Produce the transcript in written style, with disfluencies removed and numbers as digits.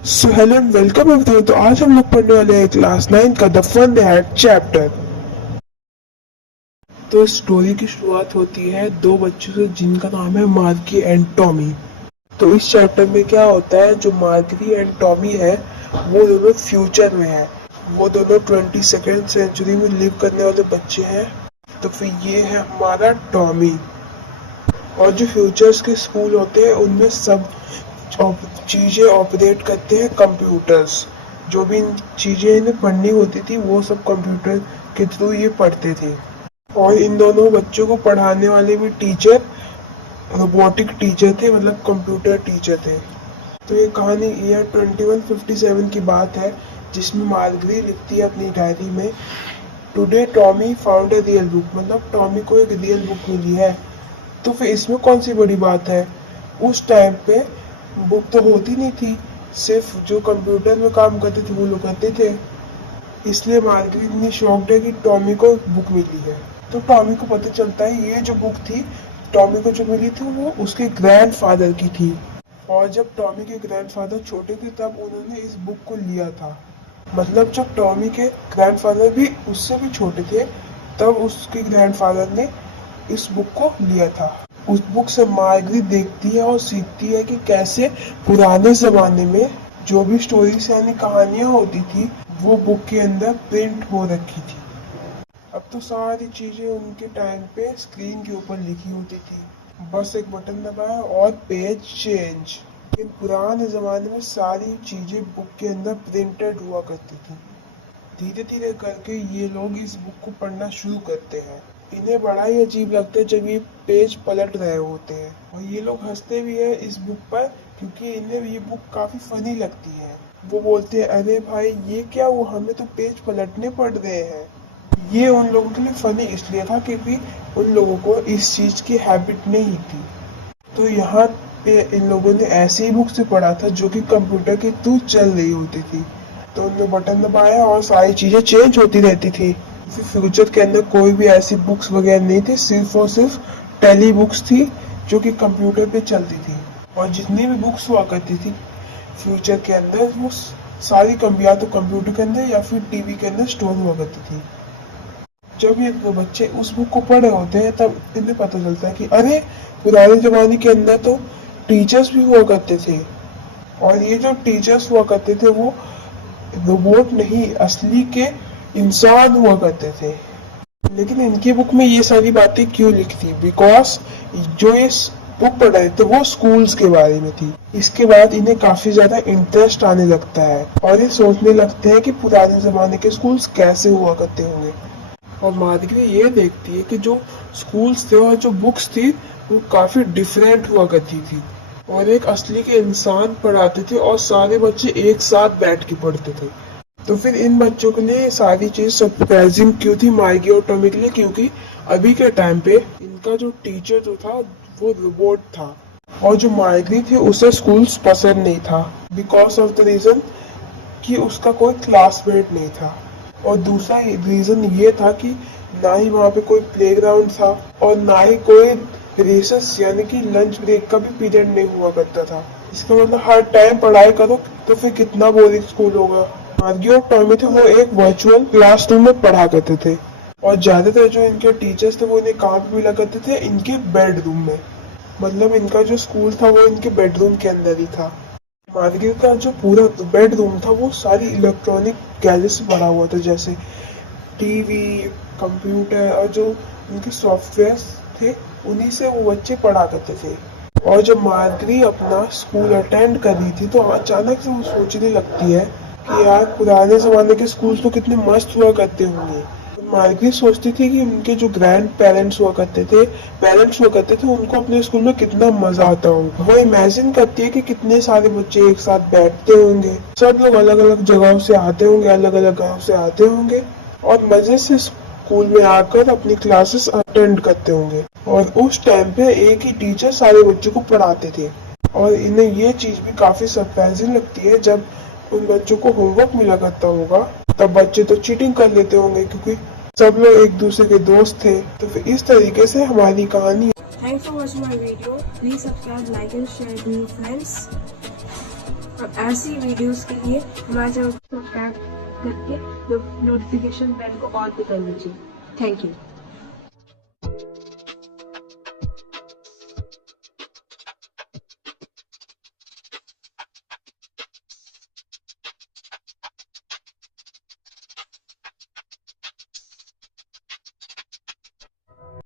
So hello and welcome everyone. तो आज हम लोग पढ़ने वाले हैं क्लास 9 का the fun they had chapter. तो स्टोरी की शुरुआत होती है दो बच्चों से जिनका नाम है मार्की एंड टॉमी। तो इस चैप्टर में क्या होता है, जो मार्की एंड टॉमी है वो दोनों फ्यूचर में है। वो दोनों 22nd सेंचुरी में लिव करने वाले बच्चे हैं। तो फिर ये है हमारा टॉमी। और जो फ्यूचर्स के स्कूल होते हैं उनमें सब चीज़ें ऑपरेट करते हैं कंप्यूटर्स। जो भी चीज़ें इन्हें पढ़नी होती थी वो सब कंप्यूटर के थ्रू ये पढ़ते थे। और इन दोनों बच्चों को पढ़ाने वाले भी टीचर रोबोटिक टीचर थे, मतलब कंप्यूटर टीचर थे। तो ये कहानी ईयर 2157 की बात है, जिसमें मार्गरी लिखती है अपनी डायरी में, today Tommy found a real book, मतलब टॉमी को एक रियल बुक मिली है। तो फिर इसमें कौन सी बड़ी बात है। उस टाइम पे बुक तो होती नहीं थी, सिर्फ जो कंप्यूटर में काम करते थे वो लोग करते थे। इसलिए मार्गरेट इतनी शॉक्ड है कि टॉमी को बुक मिली है। तो टॉमी को पता चलता है ये जो बुक थी टॉमी को जो मिली थी वो उसके ग्रैंडफादर की थी। और जब टॉमी के ग्रैंडफादर छोटे थे तब उन्होंने इस बुक को लिया था। मतलब जब टॉमी के ग्रैंडफादर भी उससे भी छोटे थे तब उसके ग्रैंडफादर ने इस बुक को लिया था। उस बुक से मार्गरेट देखती है और सीखती है कि कैसे पुराने जमाने में जो भी स्टोरीज यानी कहानियां होती थी वो बुक के अंदर प्रिंट हो रखी थी। अब तो सारी चीजें उनके टाइम पे स्क्रीन के ऊपर लिखी होती थी, बस एक बटन दबाया और पेज चेंज। लेकिन पुराने जमाने में सारी चीजें बुक के अंदर प्रिंटेड हुआ करती थी। धीरे धीरे करके ये लोग इस बुक को पढ़ना शुरू करते हैं। इन्हें बड़ा ही अजीब लगता है जब ये पेज पलट रहे होते हैं, और ये लोग हंसते भी है इस बुक पर क्योंकि इन्हें ये बुक काफी फनी लगती है। वो बोलते हैं, अरे भाई ये क्या हुआ, हमें तो पेज पलटने पड़ रहे हैं। ये उन लोगों के लिए फनी इसलिए था क्योंकि उन लोगों को इस चीज की हैबिट नहीं थी। तो यहाँ पे इन लोगों ने ऐसी ही बुक से पढ़ा था जो कि कंप्यूटर के थ्रू चल रही होती थी। तो उन्होंने बटन दबाया और सारी चीजें चेंज होती रहती थी। फिर फ्यूचर के अंदर कोई भी ऐसी बुक्स वगैरह नहीं थी, सिर्फ और सिर्फ टेली बुक्स थी जो कि कंप्यूटर पे चलती थी। और जितनी भी बुक्स हुआ करती थी फ्यूचर के अंदर वो सारी या तो कंप्यूटर के अंदर या फिर टीवी के अंदर स्टोर हुआ करती थी। जब ये दो बच्चे उस बुक को पढ़ रहे होते हैं तब इन्हें पता चलता है कि अरे पुराने जमाने के अंदर तो टीचर्स भी हुआ करते थे, और ये जो टीचर्स हुआ करते थे वो रोबोट नहीं असली के इंसान हुआ करते थे। लेकिन इनकी बुक में ये सारी बातें क्यों लिखी? बिकॉज जो ये बुक पढ़ रहे थे वो स्कूल्स के बारे में थी। इसके बाद इन्हें काफी ज्यादा इंटरेस्ट आने लगता है और ये सोचने लगते हैं कि पुराने जमाने के स्कूल्स कैसे हुआ करते होंगे। और माधुरी ये देखती है कि जो स्कूल्स थे और जो बुक्स थी वो काफी डिफरेंट हुआ करती थी, और एक असली के इंसान पढ़ाते थे और सारे बच्चे एक साथ बैठ के पढ़ते थे। तो फिर इन बच्चों के लिए सारी चीज सरप्राइजिंग क्यों थी मार्गी और टॉमी के लिए? क्योंकि अभी के टाइम पे इनका जो टीचर जो था वो रोबोट था, और जो मार्गी थी उसे स्कूल्स पसंद नहीं था बिकॉज ऑफ द रीजन कि उसका कोई क्लासमेट नहीं था। और दूसरा रीजन ये था कि ना ही वहाँ पे कोई प्लेग्राउंड था और ना ही कोई रेसेस यानी कि लंच ब्रेक का भी पीरियड नहीं हुआ करता था। इसका मतलब हर टाइम पढ़ाई करो तो फिर कितना बोरिंग स्कूल होगा। मार्गी और टॉमी थे वो एक वर्चुअल क्लासरूम में पढ़ा करते थे, और ज्यादातर जो इनके टीचर्स थे वो इन्हें काम भी मिला करते थे इनके बेडरूम में। मतलब इनका जो स्कूल था वो इनके बेडरूम के अंदर ही था। मार्गी का जो पूरा बेडरूम था वो सारी इलेक्ट्रॉनिक गैजेट्स से भरा हुआ था, जैसे टीवी, कंप्यूटर, और जो उनके सॉफ्टवेयर थे उन्हीं से वो बच्चे पढ़ा करते थे। और जब मार्गी अपना स्कूल अटेंड कर रही थी तो अचानक से वो सोचने लगती है कि यार पुराने जमाने के स्कूल तो कितने मस्त हुआ करते होंगे। तो मार्गी सोचती थी कि उनके जो ग्रैंड पेरेंट्स हुआ करते थे उनको अपने स्कूल में कितना मजा आता होगा। वो इमेजिन करती है कि कितने सारे बच्चे एक साथ बैठते होंगे, सब लोग अलग अलग जगहों से आते होंगे, अलग अलग गाँव से आते होंगे और मजे से स्कूल में आकर अपनी क्लासेस अटेंड करते होंगे। और उस टाइम पे एक ही टीचर सारे बच्चों को पढ़ाते थे। और इन्हें ये चीज भी काफी सरप्राइजिंग लगती है, जब उन बच्चों को होमवर्क मिला करता होगा तब बच्चे तो चीटिंग कर लेते होंगे क्योंकि सब लोग एक दूसरे के दोस्त थे। तो फिर इस तरीके से हमारी कहानी। Thanks for watching my video. Please subscribe, like and share with your friends. और ऐसी वीडियोस के लिए हमारे चैनल को सब्सक्राइब करके नोटिफिकेशन बेल को ऑन भी कर लीजिए। Thank you.